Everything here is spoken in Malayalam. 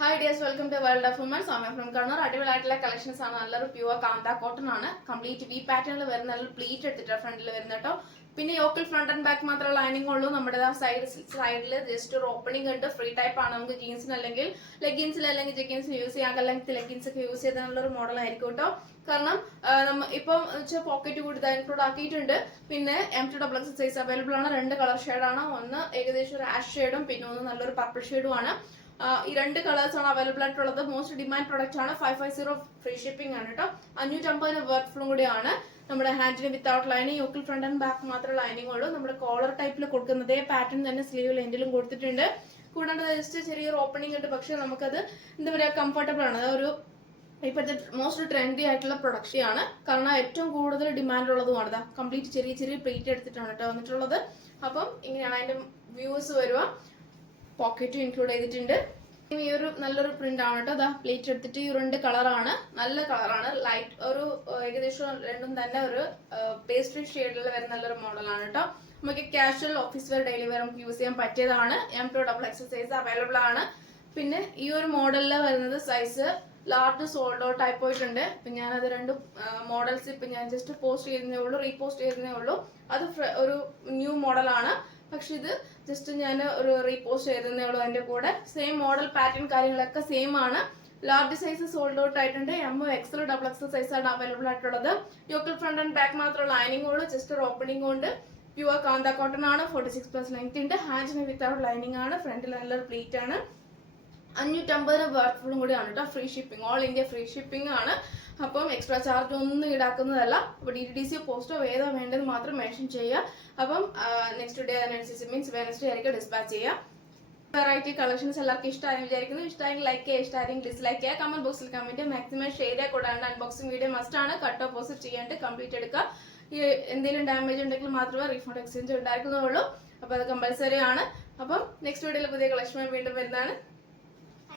Hi dears, welcome to World of Women. So I'm from Kannur. അടിപൊളിയായിട്ടുള്ള കളക്ഷൻസ് ആണ്. നല്ലൊരു പ്യുവർ കാന്ത കോട്ടൺ ആണ്. കംപ്ലീറ്റ് വി പാറ്റേണിൽ വരുന്ന നല്ല പ്ലീറ്റ് എടുത്തിട്ടാണ് ഫ്രണ്ടിൽ വരുന്നത് കേട്ടോ. പിന്നെ യോക്കിൽ ഫ്രണ്ട് ആൻഡ് ബാക്ക് മാത്രമേ ലൈനിങ് ഉള്ളൂ. നമ്മുടെ സൈഡിൽ ജസ്റ്റ് ഒരു ഓപ്പണിംഗ് ഉണ്ട്. ഫ്രീ ടൈപ്പ് ആണ്. നമുക്ക് ജീൻസിന് അല്ലെങ്കിൽ ലെഗിൻസിൽ അല്ലെങ്കിൽ ജെഗിൻസിന് യൂസ് ചെയ്യാം. അല്ലെങ്കിൽ ലെഗിൻസ് ഒക്കെ യൂസ് ചെയ്ത നല്ലൊരു മോഡൽ ആയിരിക്കും കേട്ടോ. കാരണം ഇപ്പം പോക്കറ്റ് കൂടി ഇൻക്ലൂഡ് ആക്കിയിട്ടുണ്ട്. പിന്നെ M2XX സൈസ് അവൈലബിൾ ആണ്. 2 കളർ ഷെയ്ഡാണ്. ഒന്ന് ഏകദേശം ഒരു ആഷ് ഷെയ്ഡും പിന്നെ ഒന്ന് നല്ലൊരു പർപ്പിൾ ഷെയ്ഡും ആണ്. ഈ 2 കളേഴ്സ് ആണ് അവൈലബിൾ ആയിട്ടുള്ളത്. മോസ്റ്റ് ഡിമാൻഡ് പ്രൊഡക്റ്റ് ആണ്. 550 ഫ്രീ ഷിപ്പിംഗ് ആണ് കേട്ടോ. 550 വർക്ക് ഫ്ലൂ കൂടിയാണ്. നമ്മുടെ ഹാൻഡിന് വിത്തൗട്ട് ലൈനിങ്, യോക്കിൽ ഫ്രണ്ട് ആൻഡ് ബാക്ക് മാത്രമേ ലൈനിങ് ഉള്ളൂ. നമ്മുടെ കോളർ ടൈപ്പിൽ കൊടുക്കുന്നതേ പാറ്റേൺ തന്നെ സ്ലീവ് എൻഡിലും കൊടുത്തിട്ടുണ്ട്. കൂടാതെ ജസ്റ്റ് ചെറിയൊരു ഓപ്പണിംഗ് ഉണ്ട്. പക്ഷെ നമുക്കത് എന്താ പറയുക, കംഫർട്ടബിൾ ആണ്. അതൊരു ഇപ്പോഴത്തെ മോസ്റ്റ് ട്രെൻഡി ആയിട്ടുള്ള പ്രൊഡക്റ്റ് ആണ്. കാരണം ഏറ്റവും കൂടുതൽ ഡിമാൻഡ് ഉള്ളതുമാണ്. കംപ്ലീറ്റ് ചെറിയ ചെറിയ പ്ലേറ്റ് എടുത്തിട്ടാണ് കേട്ടോ വന്നിട്ടുള്ളത്. അപ്പം ഇങ്ങനെയാണ് അതിന്റെ വ്യൂസ് വരുക. പോക്കറ്റും ഇൻക്ലൂഡ് ചെയ്തിട്ടുണ്ട്. ഈ ഒരു നല്ലൊരു പ്രിന്റ് ആണ് കേട്ടോ. പ്ലേറ്റ് എടുത്തിട്ട് ഈ 2 കളറാണ്. നല്ല കളറാണ്. ലൈറ്റ് ഒരു ഏകദേശം രണ്ടും തന്നെ ഒരു പേസ്ട്രി ഷെയ്ഡിൽ വരുന്ന നല്ലൊരു മോഡലാണ് കേട്ടോ. നമുക്ക് casual office wear daily wear നമുക്ക് യൂസ് ചെയ്യാൻ പറ്റിയതാണ്. M2XX സൈസ് അവൈലബിൾ ആണ്. പിന്നെ ഈ ഒരു മോഡലിൽ വരുന്നത് സൈസ് ലാർജ് സോൾഡ് ഔട്ട് ആയി പോയിട്ടുണ്ട്. ഇപ്പൊ ഞാനത് 2 മോഡൽസ് ഇപ്പൊ ഞാൻ ജസ്റ്റ് പോസ്റ്റ് ചെയ്യുന്നേ ഉള്ളൂ, റീപോസ്റ്റ് ചെയ്യുന്നേ ഉള്ളൂ. അത് ഒരു ന്യൂ മോഡലാണ്. പക്ഷെ ഇത് ജസ്റ്റ് ഞാൻ ഒരു റീപോസ്റ്റ് ചെയ്തേ ഉള്ളൂ. അതിന്റെ കൂടെ സെയിം മോഡൽ പാറ്റേൺ കാര്യങ്ങളൊക്കെ സെയിം ആണ്. ലാർജ് സൈസ് സോൾഡ് ഔട്ട് ആയിട്ടുണ്ട്. MXL സൈസ് ആണ് അവൈലബിൾ ആയിട്ടുള്ളത്. യോക്കിൽ ഫ്രണ്ട് ആൻഡ് ബാക്ക് മാത്രം ലൈനിങ് ഉള്ളൂ. ജസ്റ്റ് ഒരു ഓപ്പണിംഗ് ഉണ്ട്. പ്യുവർ കാന്ത കോട്ടൺ ആണ്. 46+ ലെങ്ത് ഉണ്ട്. ഹാൻഡിന് വിത്തൗട്ട് ലൈനിങ് ആണ്. ഫ്രണ്ടിൽ നല്ലൊരു പ്ലീറ്റ് ആണ്. 550 വർക്ക് ഫുള്ളും കൂടിയാണ് കേട്ടോ. Free shipping, all India free shipping ആണ്. അപ്പം എക്സ്ട്രാ ചാർജ് ഒന്നും ഈടാക്കുന്നതല്ല. അപ്പോൾ DTDC പോസ്റ്റോ ഏതോ വേണ്ടത് മാത്രം മെൻഷൻ ചെയ്യുക. അപ്പം നെക്സ്റ്റ് ഡേ അതിനനുസരിച്ച് മീൻസ് വെനസ്ഡേ ആയിരിക്കും ഡിസ്പാച്ച് ചെയ്യുക. വെറൈറ്റി കളക്ഷൻസ് എല്ലാവർക്കും ഇഷ്ടമായി വിചാരിക്കുന്നു. ഇഷ്ടമായെങ്കിൽ ലൈക്ക് ചെയ്യുക, ഇഷ്ടമായെങ്കിൽ ഡിസ്ലൈക്ക് ചെയ്യുക. കമന്റ് ബോക്സിൽ കമന്റ് മാക്സിമം ഷെയർ ചെയ്യുക. കൂടാണ്ട് അൺബോക്സിംഗ് വീഡിയോ മസ്റ്റ് ആണ്. കട്ട് ഓപ്പോസിറ്റ് ചെയ്യാണ്ട് കംപ്ലീറ്റ് എടുക്കുക. ഈ എന്തെങ്കിലും ഡാമേജ് ഉണ്ടെങ്കിൽ മാത്രമേ റീഫണ്ട് എക്സ്ചേഞ്ച് ഉണ്ടായിരിക്കുന്നുള്ളൂ. അപ്പോൾ അത് കമ്പൽസറി ആണ്. അപ്പം നെക്സ്റ്റ് വീഡിയോയിൽ പുതിയ കളക്ഷൻ വീണ്ടും വരുന്നതാണ്.